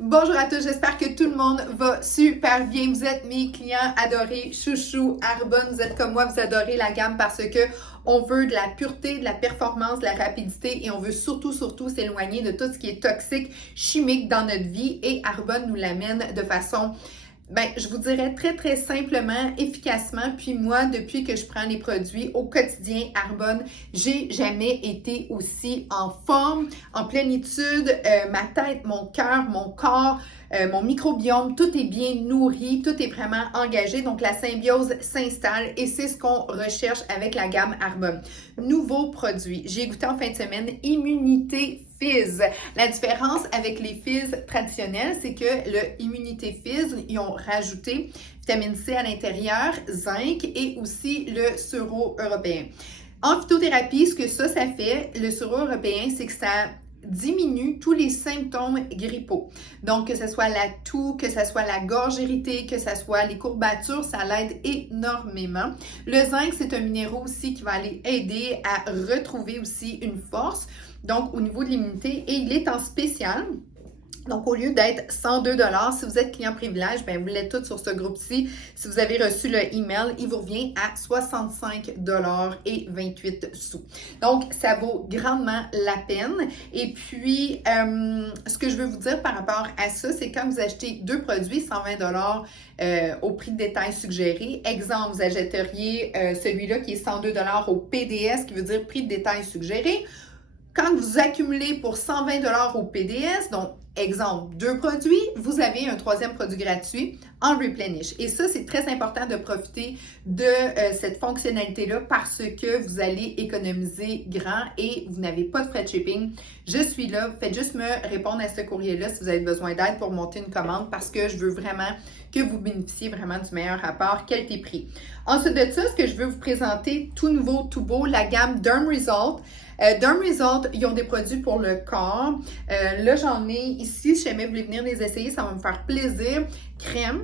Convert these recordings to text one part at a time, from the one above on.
Bonjour à tous, j'espère que tout le monde va super bien. Vous êtes mes clients adorés, chouchou, Arbonne, vous êtes comme moi, vous adorez la gamme parce que on veut de la pureté, de la performance, de la rapidité et on veut surtout s'éloigner de tout ce qui est toxique, chimique dans notre vie et Arbonne nous l'amène de façon je vous dirais très simplement, efficacement. Puis moi, depuis que je prends les produits au quotidien Arbonne, j'ai jamais été aussi en forme, en plénitude. Ma tête, mon cœur, mon corps, mon microbiome, tout est bien nourri, tout est vraiment engagé. Donc, la symbiose s'installe et c'est ce qu'on recherche avec la gamme Arbonne. Nouveau produit. J'ai goûté en fin de semaine Immunité Fizz. La différence avec les fizz traditionnels, c'est que le Immunité Fizz, ils ont rajouté vitamine C à l'intérieur, zinc et aussi le sureau européen. En phytothérapie, ce que ça fait, le sureau européen, c'est que ça diminue tous les symptômes grippaux. Donc, que ce soit la toux, que ce soit la gorge irritée, que ce soit les courbatures, ça l'aide énormément. Le zinc, c'est un minéral aussi qui va aller aider à retrouver aussi une force, donc au niveau de l'immunité, et il est en spécial. Donc, au lieu d'être 102 $, si vous êtes client privilège, vous l'êtes tous sur ce groupe-ci. Si vous avez reçu le email, il vous revient à 65 $ et 28 sous. Donc, ça vaut grandement la peine. Et puis, ce que je veux vous dire par rapport à ça, c'est quand vous achetez deux produits, 120 $ au prix de détail suggéré. Exemple, vous achèteriez celui-là qui est 102 $ au PDS, qui veut dire prix de détail suggéré. Quand vous accumulez pour 120 $ au PDS, donc exemple, deux produits, vous avez un troisième produit gratuit en replenish. Et ça, c'est très important de profiter de cette fonctionnalité-là parce que vous allez économiser grand et vous n'avez pas de frais de shipping. Je suis là. Faites juste me répondre à ce courrier-là si vous avez besoin d'aide pour monter une commande parce que je veux vraiment que vous bénéficiez vraiment du meilleur rapport qualité-prix. Ensuite de ça, ce que je veux vous présenter, tout nouveau, tout beau, la gamme Derm Result. Derm Result, ils ont des produits pour le corps. Là, j'en ai ici. Si jamais vous voulez venir les essayer, ça va me faire plaisir. Crème.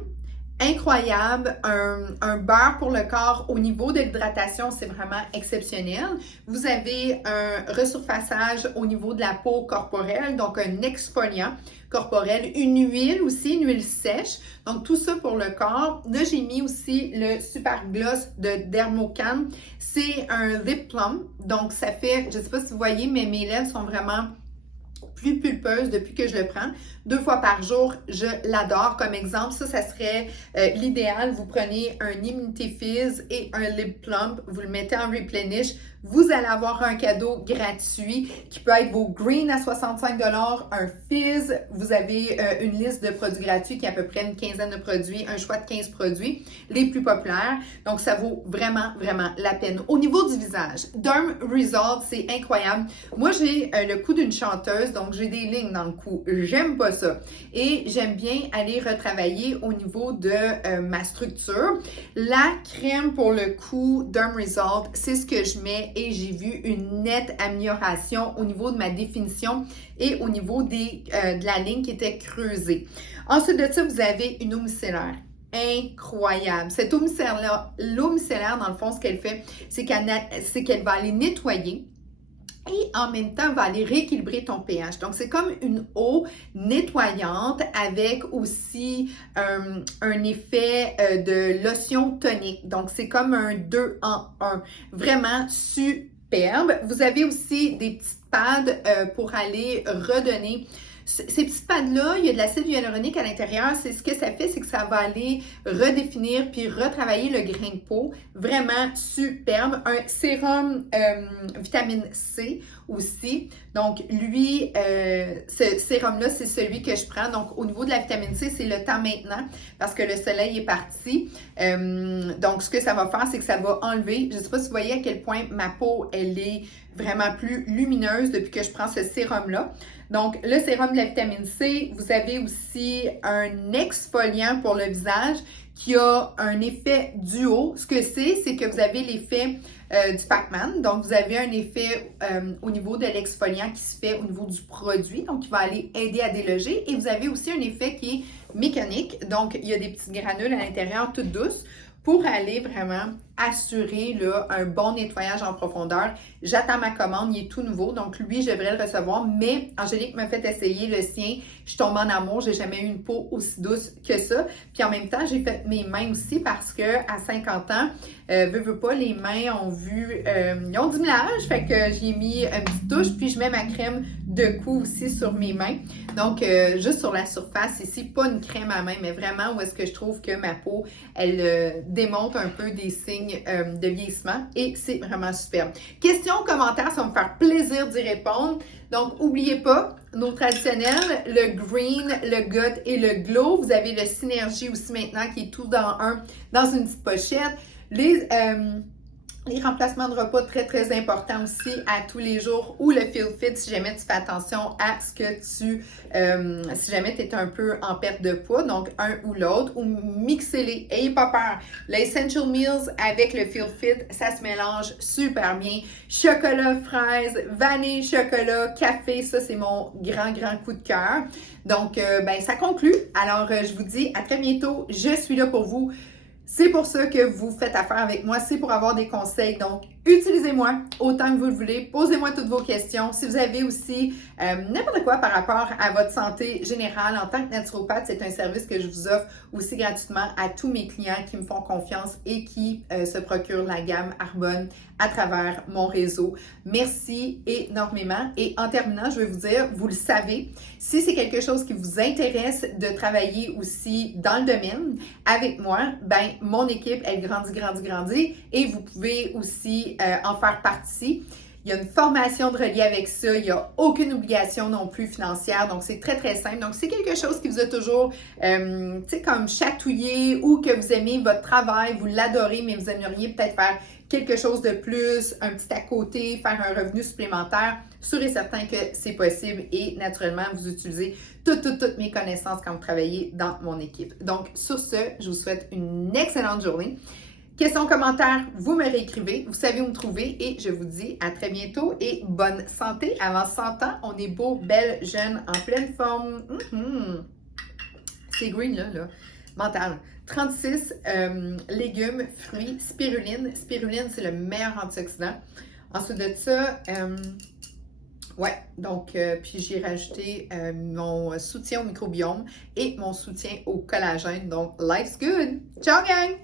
Incroyable, un beurre pour le corps au niveau de l'hydratation, c'est vraiment exceptionnel. Vous avez un resurfaçage au niveau de la peau corporelle, donc un exfoliant corporel, une huile aussi, une huile sèche. Donc tout ça pour le corps. Là, j'ai mis aussi le Super Gloss de Dermocan. C'est un lip plump, donc ça fait, je ne sais pas si vous voyez, mais mes lèvres sont vraiment plus pulpeuse depuis que je le prends. 2 fois par jour, je l'adore. Comme exemple, ça serait l'idéal. Vous prenez un Immunité Fizz et un Lip Plump, vous le mettez en replenish. Vous allez avoir un cadeau gratuit qui peut être vos Green à 65 $, un Fizz. Vous avez une liste de produits gratuits qui est à peu près une quinzaine de produits, un choix de 15 produits, les plus populaires. Donc, ça vaut vraiment la peine. Au niveau du visage, Derm Result, c'est incroyable. Moi, j'ai le cou d'une chanteuse, donc j'ai des lignes dans le cou. J'aime pas ça. Et j'aime bien aller retravailler au niveau de ma structure. La crème pour le cou Derm Result, c'est ce que je mets et j'ai vu une nette amélioration au niveau de ma définition et au niveau de la ligne qui était creusée. Ensuite de ça, vous avez une eau micellaire. Incroyable. Cette eau micellaire, l'eau micellaire, dans le fond, ce qu'elle fait, c'est qu'elle va aller nettoyer et en même temps, va aller rééquilibrer ton pH. Donc, c'est comme une eau nettoyante avec aussi un effet de lotion tonique. Donc, c'est comme un 2 en 1. Vraiment superbe. Vous avez aussi des petites pads pour aller redonner. Ces petites pads-là, il y a de l'acide hyaluronique à l'intérieur. C'est ce que ça fait, c'est que ça va aller redéfinir puis retravailler le grain de peau. Vraiment superbe. Un sérum vitamine C aussi. Donc, lui, ce sérum-là, c'est celui que je prends. Donc, au niveau de la vitamine C, c'est le temps maintenant parce que le soleil est parti. Donc, ce que ça va faire, c'est que ça va enlever. Je ne sais pas si vous voyez à quel point ma peau, elle est vraiment plus lumineuse depuis que je prends ce sérum-là. Donc, le sérum de la vitamine C, vous avez aussi un exfoliant pour le visage qui a un effet duo. Ce que c'est que vous avez l'effet du Pac-Man. Donc, vous avez un effet au niveau de l'exfoliant qui se fait au niveau du produit, donc qui va aller aider à déloger. Et vous avez aussi un effet qui est mécanique. Donc, il y a des petites granules à l'intérieur, toutes douces, pour aller vraiment assurer là, un bon nettoyage en profondeur. J'attends ma commande, il est tout nouveau, donc lui, je devrais le recevoir, mais Angélique m'a fait essayer le sien. Je tombe en amour, j'ai jamais eu une peau aussi douce que ça. Puis en même temps, j'ai fait mes mains aussi parce que à 50 ans, veux pas, les mains ont ils ont du millage, fait que j'ai mis une petite touche, puis je mets ma crème de cou aussi sur mes mains. Donc, juste sur la surface ici, pas une crème à main, mais vraiment où est-ce que je trouve que ma peau, elle démontre un peu des signes de vieillissement et c'est vraiment superbe. Questions, commentaires, ça va me faire plaisir d'y répondre. Donc, n'oubliez pas, nos traditionnels, le green, le gut et le glow. Vous avez le synergie aussi maintenant qui est tout dans une petite pochette. Les remplacements de repas très, très importants aussi à tous les jours ou le Feel Fit si jamais tu fais attention à ce que si jamais tu es un peu en perte de poids, donc un ou l'autre, ou mixez-les, ayez pas peur. L'Essential Meals avec le Feel Fit, ça se mélange super bien. Chocolat, fraise, vanille, chocolat, café, ça c'est mon grand, grand coup de cœur. Donc, ça conclut. Alors, je vous dis à très bientôt. Je suis là pour vous. C'est pour ça que vous faites affaire avec moi, c'est pour avoir des conseils. Donc, utilisez-moi autant que vous le voulez. Posez-moi toutes vos questions. Si vous avez aussi n'importe quoi par rapport à votre santé générale, en tant que naturopathe, c'est un service que je vous offre aussi gratuitement à tous mes clients qui me font confiance et qui se procurent la gamme Arbonne à travers mon réseau. Merci énormément. Et en terminant, je vais vous dire, vous le savez, si c'est quelque chose qui vous intéresse de travailler aussi dans le domaine avec moi, mon équipe, elle grandit et vous pouvez aussi en faire partie. Il y a une formation de relier avec ça. Il n'y a aucune obligation non plus financière. Donc, c'est très, très simple. Donc, c'est quelque chose qui vous a toujours, comme chatouillé ou que vous aimez votre travail, vous l'adorez, mais vous aimeriez peut-être faire quelque chose de plus, un petit à côté, faire un revenu supplémentaire. Sûr et certain que c'est possible et naturellement, vous utilisez toutes mes connaissances quand vous travaillez dans mon équipe. Donc, sur ce, je vous souhaite une excellente journée. Questions, commentaires, vous me réécrivez, vous savez où me trouver et je vous dis à très bientôt et bonne santé. Avant 100 ans, on est beau, belle, jeune, en pleine forme. C'est green là. Mental. 36 légumes, fruits, spiruline. Spiruline, c'est le meilleur antioxydant. Ensuite de ça, puis j'ai rajouté mon soutien au microbiome et mon soutien au collagène. Donc, life's good! Ciao, gang!